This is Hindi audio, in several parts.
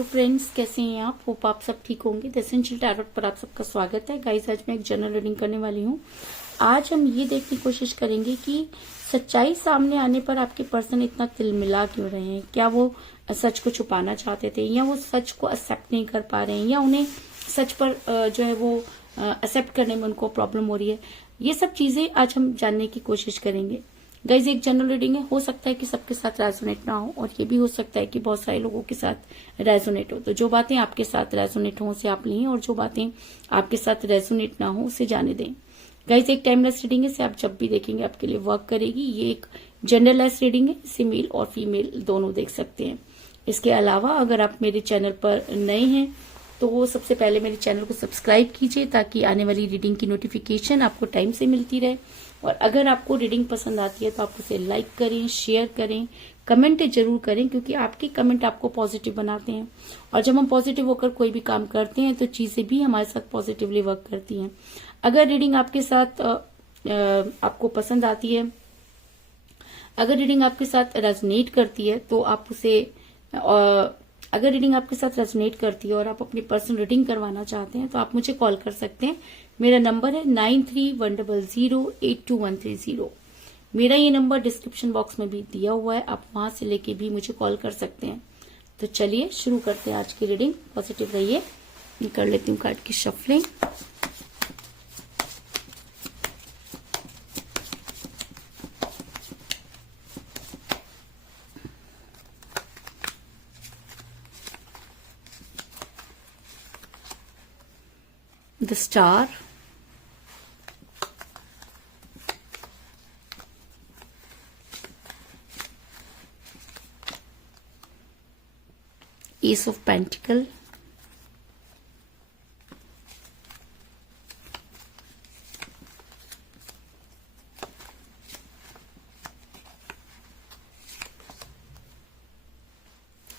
हेलो फ्रेंड्स, कैसे हैं आप? होप आप सब ठीक होंगे। द एसेंशियल टैरोट पर आप सबका स्वागत है। गाइस, आज मैं एक जनरल रीडिंग करने वाली हूँ। आज हम ये देखने की कोशिश करेंगे कि सच्चाई सामने आने पर आपके पर्सन इतना तिलमिला क्यों रहे हैं। क्या वो सच को छुपाना चाहते थे, या वो सच को एक्सेप्ट नहीं कर पा रहे हैं, या उन्हें सच पर जो है वो एक्सेप्ट करने में उनको प्रॉब्लम हो रही है। ये सब चीजें आज हम जानने की कोशिश करेंगे। गाइज, एक जनरल रीडिंग है, हो सकता है कि सबके साथ रेजोनेट ना हो, और ये भी हो सकता है कि बहुत सारे लोगों के साथ रेजोनेट हो। तो जो बातें आपके साथ रेजोनेट हो उसे आप लें, और जो बातें आपके साथ रेजोनेट ना हो उसे जाने दें। गाइज, एक टाइमलेस रीडिंग है, इसे आप जब भी देखेंगे आपके लिए वर्क करेगी। ये एक जेंडरलेस रीडिंग है, इसे मेल और फीमेल दोनों देख सकते हैं। इसके अलावा अगर आप मेरे चैनल पर नए हैं तो वो सबसे पहले मेरे चैनल को सब्सक्राइब कीजिए, ताकि आने वाली रीडिंग की नोटिफिकेशन आपको टाइम से मिलती रहे। और अगर आपको रीडिंग पसंद आती है तो आप उसे लाइक करें, शेयर करें, कमेंट जरूर करें, क्योंकि आपके कमेंट आपको पॉजिटिव बनाते हैं। और जब हम पॉजिटिव होकर कोई भी काम करते हैं तो चीजें भी हमारे साथ पॉजिटिवली वर्क करती हैं। अगर रीडिंग आपके साथ आपको पसंद आती है, अगर रीडिंग आपके साथ रेजोनेट करती है तो आप उसे अगर रीडिंग आपके साथ रेजोनेट करती है और आप अपनी पर्सनल रीडिंग करवाना चाहते हैं तो आप मुझे कॉल कर सकते हैं। मेरा नंबर है 9310082130। मेरा ये नंबर डिस्क्रिप्शन बॉक्स में भी दिया हुआ है, आप वहां से लेके भी मुझे कॉल कर सकते हैं। तो चलिए शुरू करते हैं आज की रीडिंग। पॉजिटिव रहिए। कर लेती हूँ कार्ड की shuffling. The Star, Ace of Pentacle,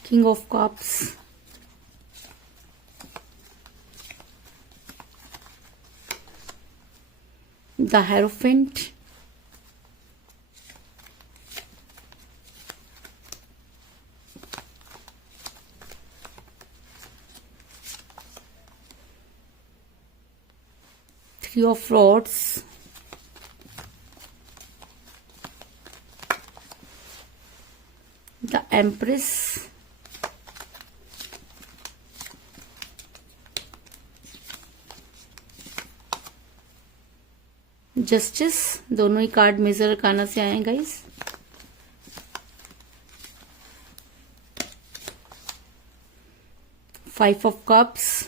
King of Cups, the Hierophant, Three of Swords, the Empress, justice. दोनों ही कार्ड मेजर अरकाना से आए हैं guys. Five of cups,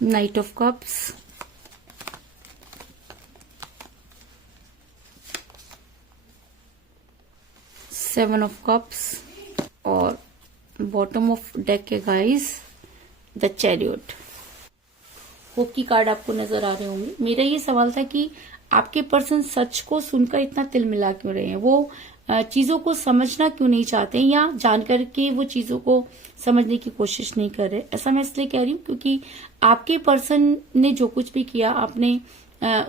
night of cups, seven of cups, और बॉटम ऑफ डेक है गाइस द चैरियट। होप की कार्ड आपको नजर आ रहे होंगे। मेरा ये सवाल था कि आपके पर्सन सच को सुनकर इतना तिलमिला क्यों रहे हैं, वो चीजों को समझना क्यों नहीं चाहते, या जानकर के वो चीजों को समझने की कोशिश नहीं कर रहे। ऐसा मैं इसलिए कह रही हूँ क्योंकि आपके पर्सन ने जो कुछ भी किया, आपने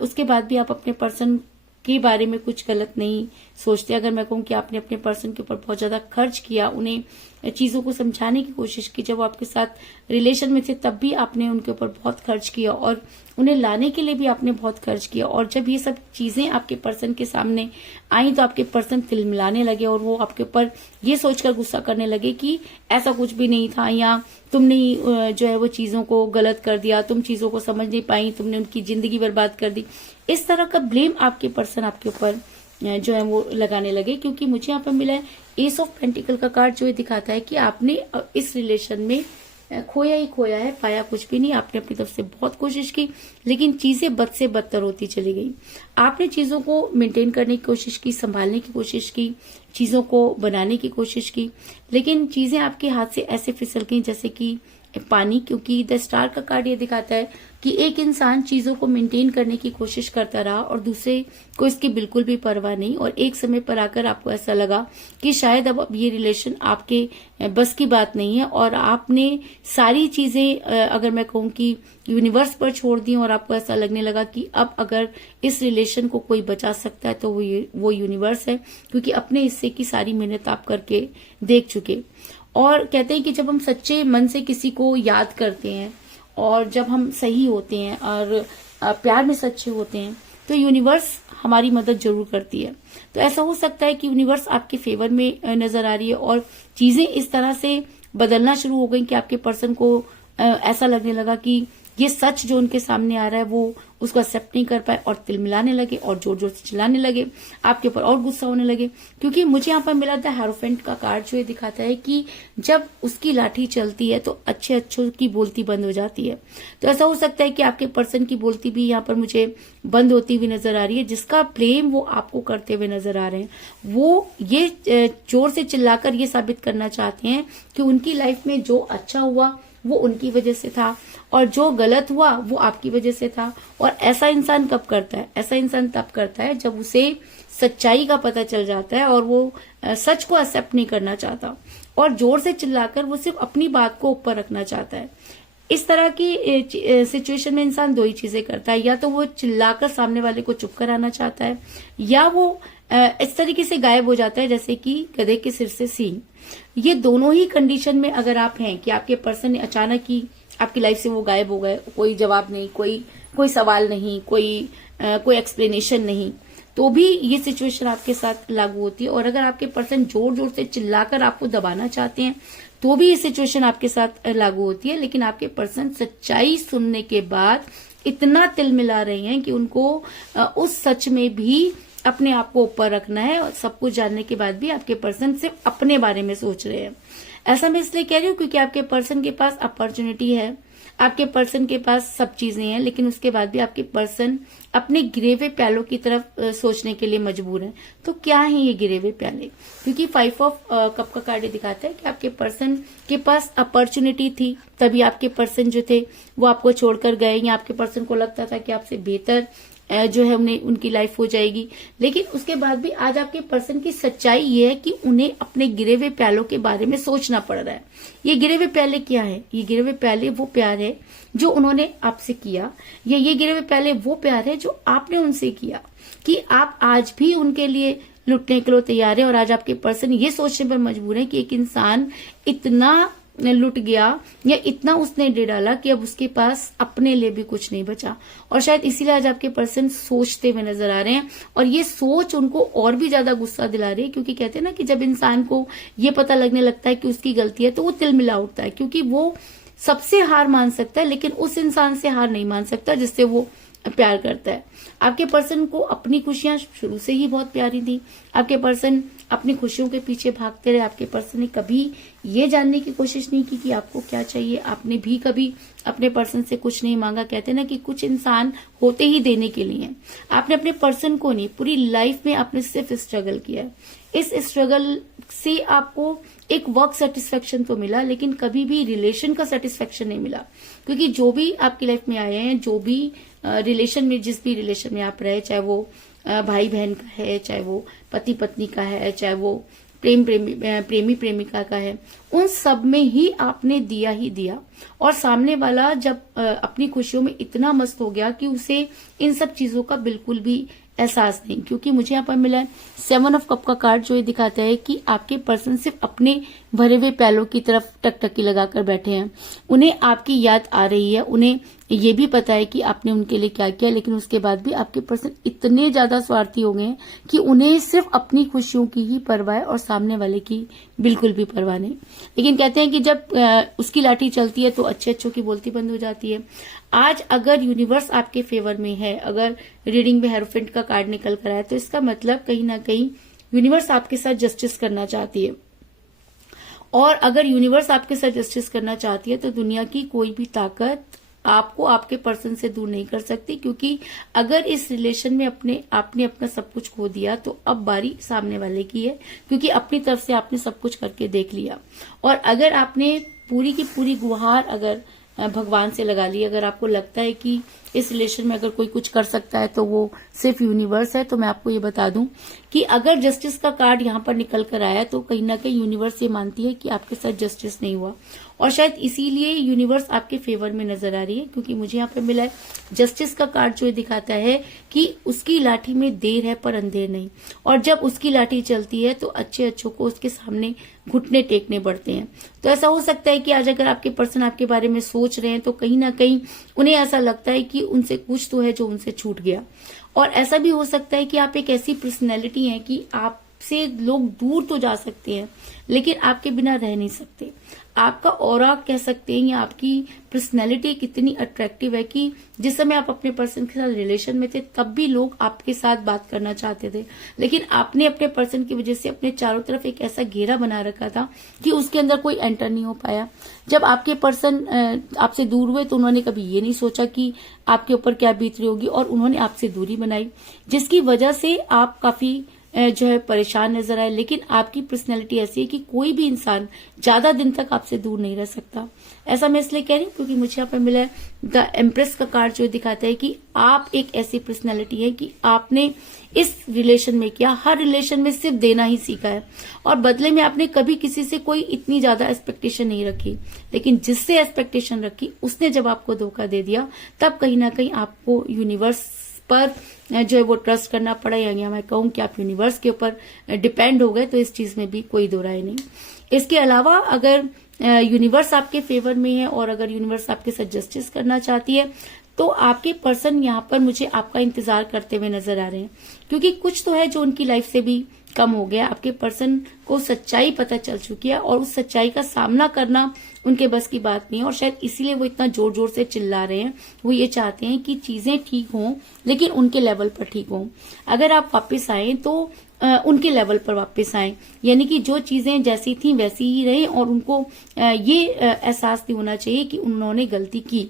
उसके बाद भी आप अपने पर्सन के बारे में कुछ गलत नहीं सोचते। अगर मैं कहूँ कि आपने अपने पर्सन के ऊपर बहुत ज्यादा खर्च किया, उन्हें चीजों को समझाने की कोशिश की, जब वो आपके साथ रिलेशन में थे तब भी आपने उनके ऊपर बहुत खर्च किया, और उन्हें लाने के लिए भी आपने बहुत खर्च किया। और जब ये सब चीजें आपके पर्सन के सामने आई तो आपके पर्सन तिलमिलाने लगे, और वो आपके ऊपर ये सोचकर गुस्सा करने लगे कि ऐसा कुछ भी नहीं था, या तुमने जो है वो चीजों को गलत कर दिया, तुम चीजों को समझ नहीं पाई, तुमने उनकी जिंदगी बर्बाद कर दी। इस तरह का ब्लेम आपके पर्सन आपके ऊपर जो है वो लगाने लगे। क्योंकि मुझे यहाँ पर मिला है एस ऑफ पेंटिकल का कार्ड, जो ये दिखाता है कि आपने इस रिलेशन में खोया ही खोया है, पाया कुछ भी नहीं। आपने अपनी तरफ से बहुत कोशिश की, लेकिन चीजें बद से बदतर होती चली गई। आपने चीजों को मेंटेन करने की कोशिश की, संभालने की कोशिश की, चीजों को बनाने की कोशिश की, लेकिन चीजें आपके हाथ से ऐसे फिसल गई जैसे कि पानी, क्योंकि द स्टार का कार्ड ये दिखाता है कि एक इंसान चीजों को मेंटेन करने की कोशिश करता रहा और दूसरे को इसकी बिल्कुल भी परवाह नहीं, और एक समय पर आकर आपको ऐसा लगा कि शायद अब ये रिलेशन आपके बस की बात नहीं है और आपने सारी चीजें अगर मैं कहूँ कि यूनिवर्स पर छोड़ दी और आपको ऐसा लगने लगा कि अब अगर इस रिलेशन को कोई बचा सकता है तो वो यूनिवर्स है, क्योंकि अपने हिस्से की सारी मेहनत आप करके देख चुके। और कहते हैं कि जब हम सच्चे मन से किसी को याद करते हैं और जब हम सही होते हैं और प्यार में सच्चे होते हैं तो यूनिवर्स हमारी मदद जरूर करती है। तो ऐसा हो सकता है कि यूनिवर्स आपके फेवर में नजर आ रही है और चीजें इस तरह से बदलना शुरू हो गई कि आपके पर्सन को ऐसा लगने लगा कि ये सच जो उनके सामने आ रहा है वो उसको एक्सेप्ट नहीं कर पाए और तिल मिलाने लगे और जोर जोर से चिल्लाने लगे, आपके ऊपर और गुस्सा होने लगे। क्योंकि मुझे यहाँ पर मिला था हेरोफेंट का कार्ड जो ये दिखाता है कि जब उसकी लाठी चलती है तो अच्छे अच्छों की बोलती बंद हो जाती है। तो ऐसा हो सकता है कि आपके पर्सन की बोलती भी यहाँ पर मुझे बंद होती हुई नजर आ रही है, जिसका ब्लेम वो आपको करते हुए नजर आ रहे हैं। वो ये जोर से चिल्लाकर ये साबित करना चाहते हैं कि उनकी लाइफ में जो अच्छा हुआ वो उनकी वजह से था और जो गलत हुआ वो आपकी वजह से था। और ऐसा इंसान कब करता है? ऐसा इंसान तब करता है जब उसे सच्चाई का पता चल जाता है और वो सच को एक्सेप्ट नहीं करना चाहता और जोर से चिल्लाकर वो सिर्फ अपनी बात को ऊपर रखना चाहता है। इस तरह की सिचुएशन में इंसान दो ही चीजें करता है, या तो वो चिल्लाकर सामने वाले को चुप कराना चाहता है या वो इस तरीके से गायब हो जाता है जैसे कि गधे के सिर से सींग। ये दोनों ही कंडीशन में अगर आप हैं कि आपके पर्सन ने अचानक ही आपकी लाइफ से वो गायब हो गए, कोई जवाब नहीं, कोई सवाल नहीं, कोई एक्सप्लेनेशन नहीं, तो भी ये सिचुएशन आपके साथ लागू होती है। और अगर आपके पर्सन जोर जोर से चिल्लाकर आपको दबाना चाहते हैं तो भी ये सिचुएशन आपके साथ लागू होती है। लेकिन आपके पर्सन सच्चाई सुनने के बाद इतना तिल मिला रहे हैं कि उनको उस सच में भी अपने आप को ऊपर रखना है और सब कुछ जानने के बाद भी आपके पर्सन सिर्फ अपने बारे में सोच रहे हैं। ऐसा मैं इसलिए कह रही हूँ क्योंकि आपके पर्सन के पास अपॉर्चुनिटी है, आपके पर्सन के पास सब चीजें हैं, लेकिन उसके बाद भी आपके पर्सन अपने गिरे हुए प्यालों की तरफ सोचने के लिए मजबूर हैं। तो क्या है ये गिरे हुए प्याले? क्योंकि 5 ऑफ कप का कार्ड दिखाता है कि आपके पर्सन के पास अपॉर्चुनिटी थी, तभी आपके पर्सन जो थे वो आपको छोड़कर गए, या आपके पर्सन को लगता था कि आपसे बेहतर जो है उन्हें उनकी लाइफ हो जाएगी। लेकिन उसके बाद भी आज आपके पर्सन की सच्चाई ये है कि उन्हें अपने गिरे हुए प्यालों के बारे में सोचना पड़ रहा है। ये गिरे हुए प्याले क्या है? ये गिरे हुए प्याले वो प्यार है जो उन्होंने आपसे किया, या ये गिरे हुए प्याले वो प्यार है जो आपने उनसे किया, कि आप आज भी उनके लिए लुटने के लिए तैयार है। और आज आपके पर्सन ये सोचने पर मजबूर है कि एक इंसान इतना लुट गया या इतना उसने दे डाला कि अब उसके पास अपने लिए भी कुछ नहीं बचा। और शायद इसीलिए आज आपके पर्सन सोचते हुए नजर आ रहे हैं और ये सोच उनको और भी ज्यादा गुस्सा दिला रही है। क्योंकि कहते हैं ना कि जब इंसान को ये पता लगने लगता है कि उसकी गलती है तो वो तिलमिला उठता है, क्योंकि वो सबसे हार मान सकता है लेकिन उस इंसान से हार नहीं मान सकता जिससे वो प्यार करता है। आपके पर्सन को अपनी खुशियां शुरू से ही बहुत प्यारी थी, आपके पर्सन अपनी खुशियों के पीछे भागते रहे। आपके पर्सन ने कभी ये जानने की कोशिश नहीं की कि आपको क्या चाहिए, आपने भी कभी अपने पर्सन से कुछ नहीं मांगा। कहते हैं ना कि कुछ इंसान होते ही देने के लिए हैं। आपने अपने पर्सन को नहीं, पूरी लाइफ में आपने सिर्फ स्ट्रगल किया है। इस स्ट्रगल से आपको एक वर्क सेटिस्फेक्शन तो मिला, लेकिन कभी भी रिलेशन का सेटिस्फेक्शन नहीं मिला। क्योंकि जो भी आपकी लाइफ में आए हैं, जो भी रिलेशन में, जिस भी रिलेशन में आप रहे, चाहे वो भाई बहन का है, चाहे वो पति पत्नी का है, चाहे वो प्रेमी प्रेमिका का है, उन सब में ही आपने दिया ही दिया। और सामने वाला जब अपनी खुशियों में इतना मस्त हो गया कि उसे इन सब चीजों का बिल्कुल भी एहसास नहीं। क्योंकि मुझे यहाँ पर मिला है 7 ऑफ कप का कार्ड जो ये दिखाता है कि आपके पर्सन सिर्फ अपने भरे हुए प्यालों की तरफ टकटकी लगाकर बैठे हैं। उन्हें आपकी याद आ रही है, उन्हें ये भी पता है कि आपने उनके लिए क्या किया, लेकिन उसके बाद भी आपके पर्सन इतने ज्यादा स्वार्थी हो गए हैं कि उन्हें सिर्फ अपनी खुशियों की ही परवाह है और सामने वाले की बिल्कुल भी परवाह नहीं। लेकिन कहते हैं कि जब उसकी लाठी चलती है तो अच्छे अच्छों की बोलती बंद हो जाती है। आज अगर यूनिवर्स आपके फेवर में है, अगर रीडिंग में हेरोफेंट का कार्ड निकल कर आया, तो इसका मतलब कहीं ना कहीं यूनिवर्स आपके साथ जस्टिस करना चाहती है। और अगर यूनिवर्स आपके साथ जस्टिस करना चाहती है तो दुनिया की कोई भी ताकत आपको आपके पर्सन से दूर नहीं कर सकती। क्योंकि अगर इस रिलेशन में आपने अपना सब कुछ खो दिया तो अब बारी सामने वाले की है, क्योंकि अपनी तरफ से आपने सब कुछ करके देख लिया। और अगर आपने पूरी की पूरी गुहार अगर भगवान से लगा ली। अगर आपको लगता है कि इस रिलेशन में अगर कोई कुछ कर सकता है तो वो सिर्फ यूनिवर्स है, तो मैं आपको ये बता दूं कि अगर जस्टिस का कार्ड यहाँ पर निकल कर आया तो कहीं ना कहीं यूनिवर्स ये मानती है कि आपके साथ जस्टिस नहीं हुआ, और शायद इसीलिए यूनिवर्स आपके फेवर में नजर आ रही है। क्योंकि मुझे यहाँ पे मिला है जस्टिस का कार्ड, जो ये दिखाता है कि उसकी लाठी में देर है पर अंधेर नहीं, और जब उसकी लाठी चलती है तो अच्छे अच्छों को उसके सामने घुटने टेकने पड़ते हैं। तो ऐसा हो सकता है कि आज अगर आपके पर्सन आपके बारे में सोच रहे हैं तो कहीं ना कहीं उन्हें ऐसा लगता है कि उनसे कुछ तो है जो उनसे छूट गया। और ऐसा भी हो सकता है कि आप एक ऐसी पर्सनैलिटी हैं कि आपसे लोग दूर तो जा सकते हैं लेकिन आपके बिना रह नहीं सकते। आपका ऑरा कह सकते हैं या आपकी पर्सनैलिटी कितनी अट्रैक्टिव है कि जिस समय आप अपने पर्सन के साथ रिलेशन में थे तब भी लोग आपके साथ बात करना चाहते थे, लेकिन आपने अपने पर्सन की वजह से अपने चारों तरफ एक ऐसा घेरा बना रखा था कि उसके अंदर कोई एंटर नहीं हो पाया। जब आपके पर्सन आपसे दूर हुए तो उन्होंने कभी ये नहीं सोचा कि आपके ऊपर क्या बीत रही होगी, और उन्होंने आपसे दूरी बनाई, जिसकी वजह से आप काफी जो है परेशान नजर आए। लेकिन आपकी पर्सनैलिटी ऐसी है कि कोई भी इंसान ज्यादा दिन तक आपसे दूर नहीं रह सकता। ऐसा मैं इसलिए कह रही हूँ क्योंकि मुझे यहाँ पे मिला है द एम्प्रेस का कार्ड, जो दिखाता है कि आप एक ऐसी पर्सनैलिटी है कि आपने इस रिलेशन में किया, हर रिलेशन में सिर्फ देना ही सीखा है, और बदले में आपने कभी किसी से कोई इतनी ज्यादा एक्सपेक्टेशन नहीं रखी। लेकिन जिससे एक्सपेक्टेशन रखी उसने जब आपको धोखा दे दिया तब कहीं ना कहीं आपको यूनिवर्स पर जो है वो ट्रस्ट करना पड़ा, या मैं कहूँ कि आप यूनिवर्स के ऊपर डिपेंड हो गए। तो इस चीज में भी कोई दो राय नहीं। इसके अलावा अगर यूनिवर्स आपके फेवर में है और अगर यूनिवर्स आपके साथ जस्टिस करना चाहती है तो आपके पर्सन यहाँ पर मुझे आपका इंतजार करते हुए नजर आ रहे हैं, क्योंकि कुछ तो है जो उनकी लाइफ से भी कम हो गया। आपके पर्सन को सच्चाई पता चल चुकी है और उस सच्चाई का सामना करना उनके बस की बात नहीं है, और शायद इसीलिए वो इतना जोर जोर से चिल्ला रहे हैं। वो ये चाहते हैं कि चीजें ठीक हों लेकिन उनके लेवल पर ठीक हों। अगर आप वापस आए तो उनके लेवल पर वापस आए, यानी कि जो चीजें जैसी थी वैसी ही रहे, और उनको ये एहसास नहीं होना चाहिए कि उन्होंने गलती की।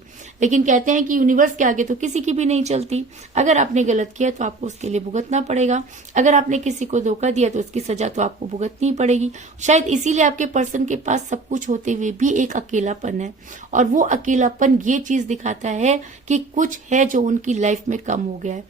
लेकिन कहते हैं कि यूनिवर्स के आगे तो किसी की भी नहीं चलती। अगर आपने गलत किया तो आपको उसके लिए भुगतना पड़ेगा, अगर आपने किसी को धोखा दिया तो उसकी सजा तो आपको भुगतनी पड़ेगी। शायद इसीलिए आपके पर्सन के पास सब कुछ होते हुए भी एक अकेलापन है, और वो अकेलापन ये चीज दिखाता है कि कुछ है जो उनकी लाइफ में कम हो गया है,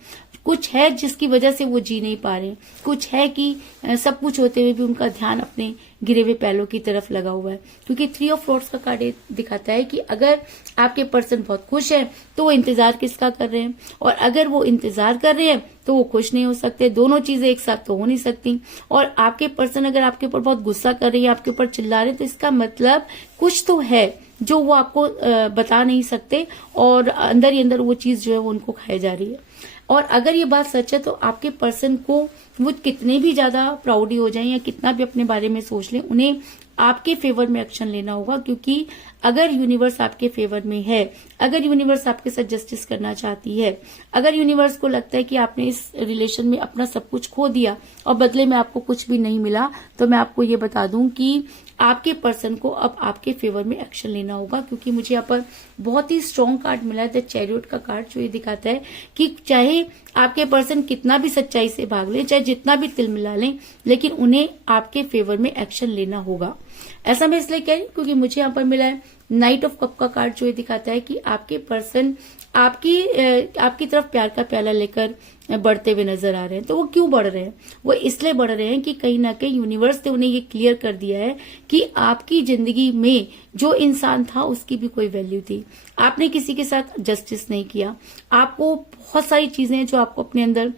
कुछ है जिसकी वजह से वो जी नहीं पा रहे, कुछ है कि सब कुछ होते हुए भी उनका ध्यान अपने गिरे हुए पैलों की तरफ लगा हुआ है। क्योंकि 3 ऑफ फ्लोर्स का कार्ड दिखाता है कि अगर आपके पर्सन बहुत खुश है तो वो इंतजार किसका कर रहे हैं, और अगर वो इंतजार कर रहे हैं तो वो खुश नहीं हो सकते। दोनों चीजें एक साथ तो हो नहीं सकती। और आपके पर्सन अगर आपके ऊपर बहुत गुस्सा कर रही है, आपके ऊपर चिल्ला रहे हैं, तो इसका मतलब कुछ तो है जो वो आपको बता नहीं सकते, और अंदर ही अंदर वो चीज जो है वो उनको खाई जा रही है। और अगर ये बात सच है तो आपके पर्सन को वो कितने भी ज्यादा प्राउड हो जाएं या कितना भी अपने बारे में सोच लें, उन्हें आपके फेवर में एक्शन लेना होगा। क्योंकि अगर यूनिवर्स आपके फेवर में है, अगर यूनिवर्स आपके साथ जस्टिस करना चाहती है, अगर यूनिवर्स को लगता है कि आपने इस रिलेशन में अपना सब कुछ खो दिया और बदले में आपको कुछ भी नहीं मिला, तो मैं आपको ये बता दूं कि आपके पर्सन को अब आपके फेवर में एक्शन लेना होगा। क्योंकि मुझे यहाँ पर बहुत ही स्ट्रॉन्ग कार्ड मिला है, द चैरियट का कार्ड, जो ये दिखाता है कि चाहे आपके पर्सन कितना भी सच्चाई से भाग ले, चाहे जितना भी तिल मिला लें, लेकिन उन्हें आपके फेवर में एक्शन लेना होगा। ऐसा मैं इसलिए कह रही हूँ क्योंकि मुझे यहाँ पर मिला है नाइट ऑफ कप का कार्ड, जो ये दिखाता है कि आपके पर्सन आपकी तरफ प्यार का प्याला लेकर बढ़ते हुए नजर आ रहे हैं। तो वो क्यों बढ़ रहे हैं? वो इसलिए बढ़ रहे हैं कि कहीं ना कहीं यूनिवर्स ने उन्हें ये क्लियर कर दिया है कि आपकी जिंदगी में जो इंसान था उसकी भी कोई वैल्यू थी। आपने किसी के साथ जस्टिस नहीं किया। आपको बहुत सारी चीजें जो आपको अपने अंदर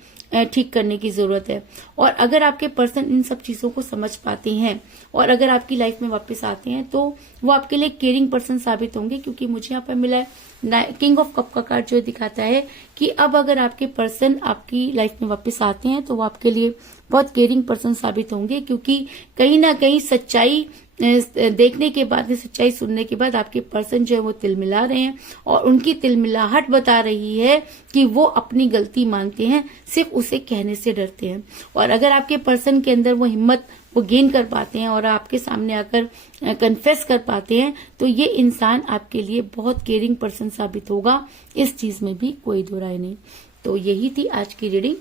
ठीक करने की जरूरत है। और अगर आपके पर्सन इन सब चीजों को समझ पाते हैं और अगर आपकी लाइफ में वापस आते हैं तो वो आपके लिए केयरिंग पर्सन साबित होंगे। क्योंकि मुझे यहाँ पर मिला है किंग ऑफ कप का कार्ड, जो दिखाता है कि अब अगर आपके पर्सन आपकी लाइफ में वापस आते हैं तो वो आपके लिए बहुत केयरिंग पर्सन साबित होंगे। क्योंकि कहीं ना कहीं सच्चाई देखने के बाद, सच्चाई सुनने के बाद आपके पर्सन जो है वो तिलमिला रहे हैं, और उनकी तिलमिलाहट बता रही है कि वो अपनी गलती मानते हैं, सिर्फ उसे कहने से डरते हैं। और अगर आपके पर्सन के अंदर वो हिम्मत वो गेन कर पाते हैं और आपके सामने आकर कन्फेस कर पाते हैं, तो ये इंसान आपके लिए बहुत केयरिंग पर्सन साबित होगा। इस चीज में भी कोई दो राय नहीं। तो यही थी आज की रीडिंग।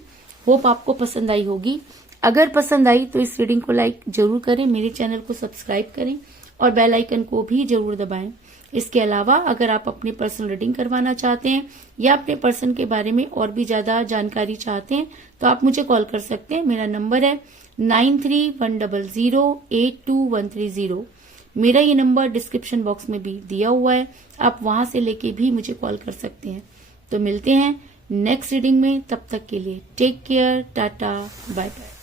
होप आपको पसंद आई होगी। अगर पसंद आई तो इस रीडिंग को लाइक जरूर करें, मेरे चैनल को सब्सक्राइब करें और बेल आइकन को भी जरूर दबाएं। इसके अलावा अगर आप अपनी पर्सनल रीडिंग करवाना चाहते हैं या अपने पर्सन के बारे में और भी ज्यादा जानकारी चाहते हैं तो आप मुझे कॉल कर सकते हैं। मेरा नंबर है 9310082130। मेरा ये नंबर डिस्क्रिप्शन बॉक्स में भी दिया हुआ है, आप वहां से लेके भी मुझे कॉल कर सकते हैं। तो मिलते हैं नेक्स्ट रीडिंग में, तब तक के लिए टेक केयर, टाटा, बाय बाय।